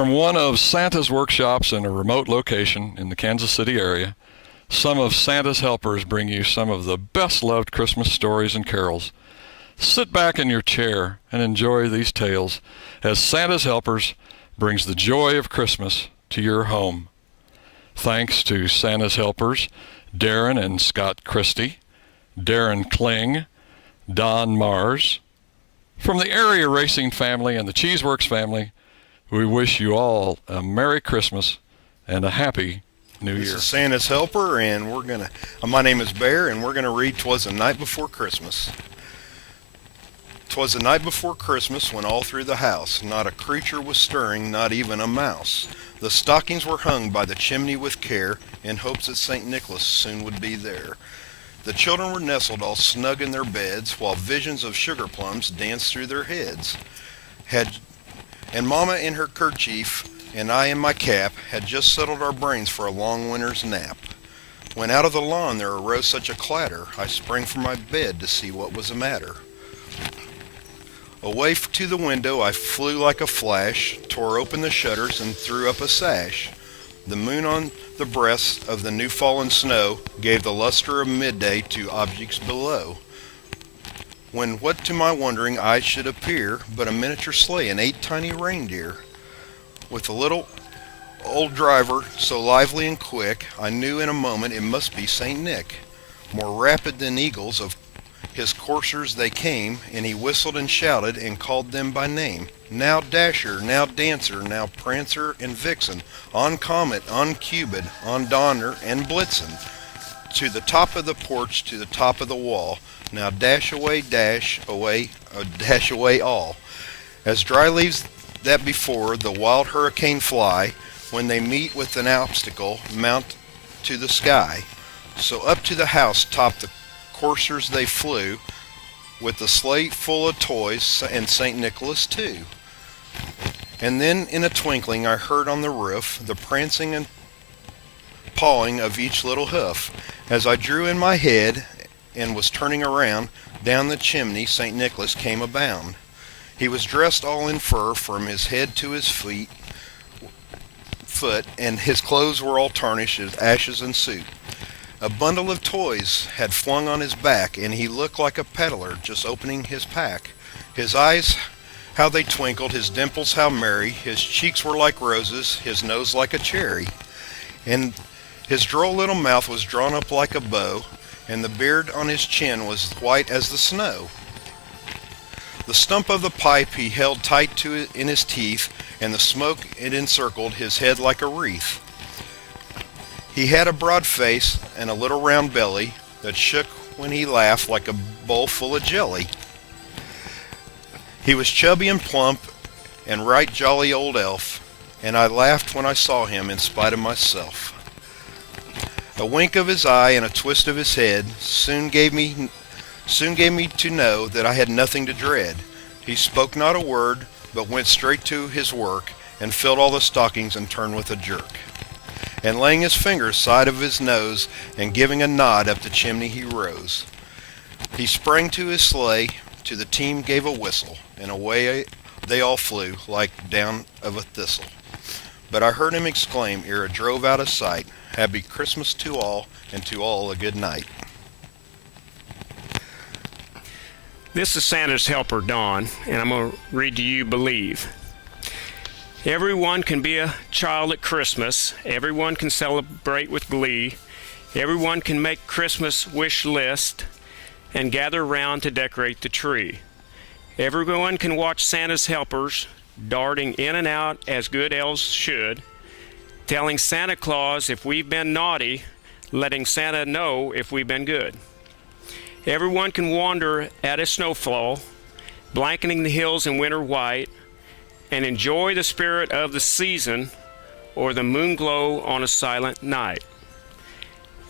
From one of Santa's workshops in a remote location in the Kansas City area, some of Santa's helpers bring you some of the best-loved Christmas stories and carols. Sit back in your chair and enjoy these tales as Santa's helpers brings the joy of Christmas to your home. Thanks to Santa's helpers, Darren and Scott Christie, Darren Kling, Don Mars. From the Area Racing family and the Cheeseworks family, we wish you all a Merry Christmas and a Happy New Year. This is Santa's Helper, and my name is Bear, and we're gonna read "'Twas the Night Before Christmas." 'Twas the night before Christmas when all through the house not a creature was stirring, not even a mouse. The stockings were hung by the chimney with care, in hopes that St. Nicholas soon would be there. The children were nestled all snug in their beds, while visions of sugar plums danced through their heads. And Mama in her kerchief, and I in my cap, had just settled our brains for a long winter's nap. When out of the lawn there arose such a clatter, I sprang from my bed to see what was the matter. Away to the window I flew like a flash, tore open the shutters and threw up a sash. The moon on the breast of the new fallen snow gave the luster of midday to objects below. When what to my wondering eyes should appear but a miniature sleigh and 8 tiny reindeer. With a little old driver so lively and quick, I knew in a moment it must be St. Nick. More rapid than eagles of his coursers they came, and he whistled and shouted and called them by name. Now Dasher, now Dancer, now Prancer and Vixen, on Comet, on Cupid, on Donner and Blitzen, to the top of the porch, to the top of the wall. Now dash away all. As dry leaves that before the wild hurricane fly, when they meet with an obstacle, mount to the sky. So up to the house top the coursers they flew, with the sleigh full of toys and St. Nicholas too. And then in a twinkling I heard on the roof the prancing and pawing of each little hoof. As I drew in my head and was turning around, down the chimney St. Nicholas came abound. He was dressed all in fur from his head to his foot, and his clothes were all tarnished as ashes and soot. A bundle of toys had flung on his back, and he looked like a peddler just opening his pack. His eyes, how they twinkled, his dimples how merry, his cheeks were like roses, his nose like a cherry, and his droll little mouth was drawn up like a bow, and the beard on his chin was white as the snow. The stump of the pipe he held tight to it in his teeth, and the smoke it encircled his head like a wreath. He had a broad face and a little round belly that shook when he laughed like a bowl full of jelly. He was chubby and plump and right jolly old elf, and I laughed when I saw him in spite of myself. A wink of his eye and a twist of his head soon gave me to know that I had nothing to dread. He spoke not a word, but went straight to his work and filled all the stockings and turned with a jerk. And laying his fingers side of his nose and giving a nod up the chimney he rose. He sprang to his sleigh, to the team gave a whistle, and away they all flew like down of a thistle. But I heard him exclaim ere it drove out of sight, "Happy Christmas to all, and to all a good night." This is Santa's Helper, Don, and I'm going to read to you Believe. Everyone can be a child at Christmas. Everyone can celebrate with glee. Everyone can make Christmas wish list and gather round to decorate the tree. Everyone can watch Santa's helpers darting in and out as good elves should, telling Santa Claus if we've been naughty, letting Santa know if we've been good. Everyone can wander at a snowfall, blanketing the hills in winter white, and enjoy the spirit of the season or the moon glow on a silent night.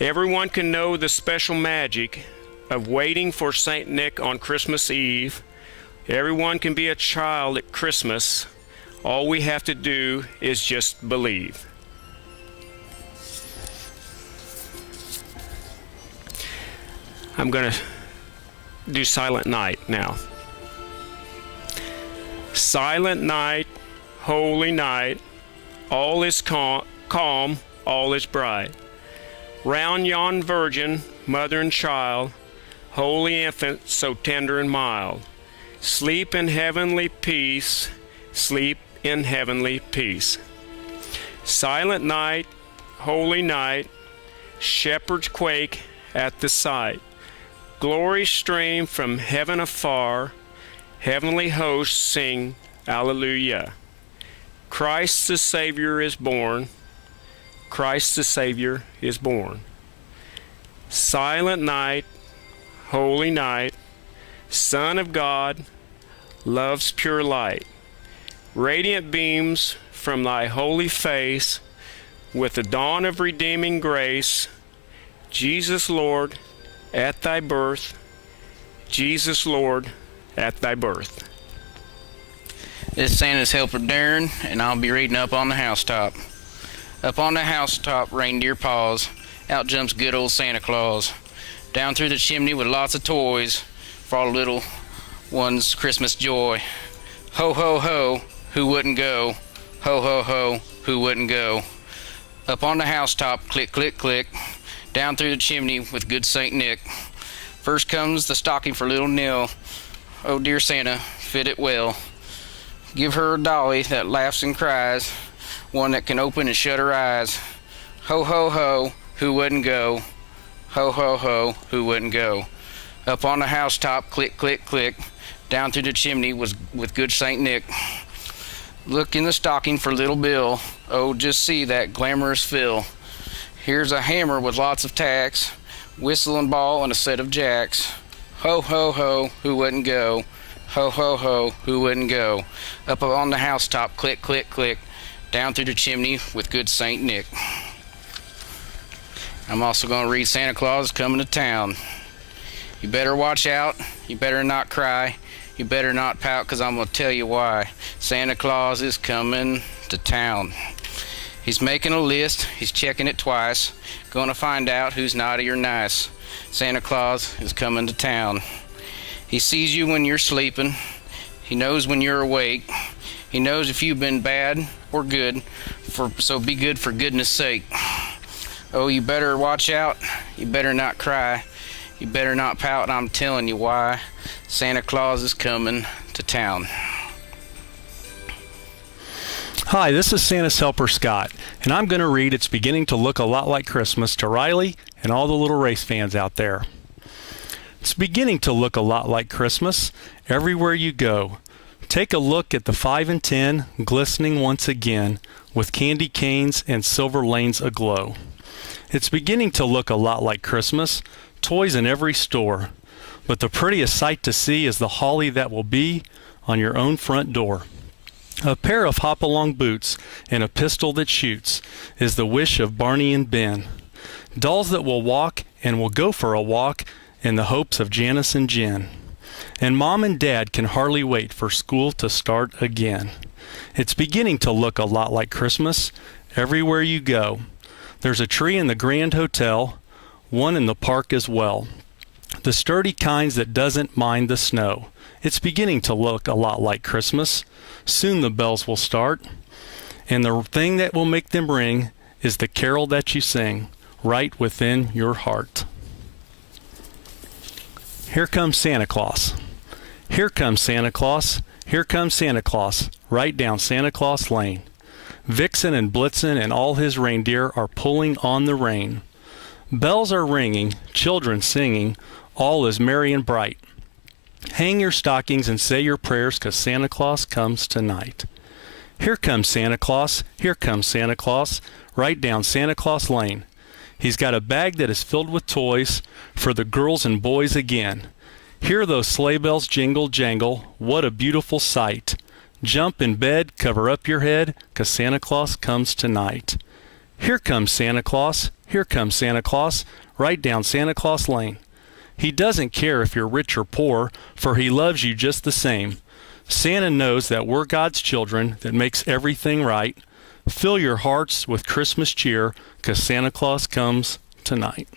Everyone can know the special magic of waiting for St. Nick on Christmas Eve. Everyone can be a child at Christmas. All we have to do is just believe. I'm going to do Silent Night now. Silent night, holy night, all is calm, all is bright. Round yon virgin, mother and child, holy infant, so tender and mild, sleep in heavenly peace, sleep in heavenly peace. Silent night, holy night, shepherds quake at the sight. Glory stream from heaven afar, heavenly hosts sing Alleluia. Christ the Savior is born, Christ the Savior is born. Silent night, holy night, Son of God, love's pure light. Radiant beams from thy holy face, with the dawn of redeeming grace. Jesus Lord, at thy birth, Jesus Lord, at thy birth. This is Santa's helper Darren, and I'll be reading Up on the Housetop. Up on the housetop, reindeer paws, out jumps good old Santa Claus. Down through the chimney with lots of toys, for all the little ones' Christmas joy. Ho, ho, ho, who wouldn't go? Ho, ho, ho, who wouldn't go? Up on the housetop, click, click, click, down through the chimney with good Saint Nick. First comes the stocking for little Nell. Oh dear Santa, fit it well. Give her a dolly that laughs and cries, one that can open and shut her eyes. Ho, ho, ho, who wouldn't go? Ho, ho, ho, who wouldn't go? Up on the housetop, click, click, click, down through the chimney with good Saint Nick. Look in the stocking for little Bill. Oh, just see that glamorous fill. Here's a hammer with lots of tacks, whistle and ball and a set of jacks. Ho, ho, ho, who wouldn't go? Ho, ho, ho, who wouldn't go? Up on the housetop, click, click, click, down through the chimney with good Saint Nick. I'm also going to read Santa Claus is Coming to Town. You better watch out, you better not cry, you better not pout, 'cause I'm going to tell you why. Santa Claus is coming to town. He's making a list, he's checking it twice, gonna find out who's naughty or nice. Santa Claus is coming to town. He sees you when you're sleeping, he knows when you're awake, he knows if you've been bad or good, so be good for goodness sake. Oh, you better watch out, you better not cry, you better not pout, I'm telling you why. Santa Claus is coming to town. Hi, this is Santa's helper Scott, and I'm going to read It's Beginning to Look a Lot Like Christmas to Riley and all the little race fans out there. It's beginning to look a lot like Christmas everywhere you go. Take a look at the 5 and 10 glistening once again with candy canes and silver lanes aglow. It's beginning to look a lot like Christmas, toys in every store. But the prettiest sight to see is the holly that will be on your own front door. A pair of hop-along boots and a pistol that shoots is the wish of Barney and Ben. Dolls that will walk and will go for a walk in the hopes of Janice and Jen. And Mom and Dad can hardly wait for school to start again. It's beginning to look a lot like Christmas everywhere you go. There's a tree in the Grand Hotel, one in the park as well. The sturdy kinds that doesn't mind the snow. It's beginning to look a lot like Christmas. Soon the bells will start, and the thing that will make them ring is the carol that you sing right within your heart. Here comes Santa Claus. Here comes Santa Claus. Here comes Santa Claus, right down Santa Claus Lane. Vixen and Blitzen and all his reindeer are pulling on the rein. Bells are ringing, children singing, all is merry and bright. Hang your stockings and say your prayers, 'cause Santa Claus comes tonight. Here comes Santa Claus, here comes Santa Claus, right down Santa Claus Lane. He's got a bag that is filled with toys for the girls and boys again. Hear those sleigh bells jingle jangle, what a beautiful sight. Jump in bed, cover up your head, 'cause Santa Claus comes tonight. Here comes Santa Claus, here comes Santa Claus, right down Santa Claus Lane. He doesn't care if you're rich or poor, for he loves you just the same. Santa knows that we're God's children, that makes everything right. Fill your hearts with Christmas cheer, 'cause Santa Claus comes tonight.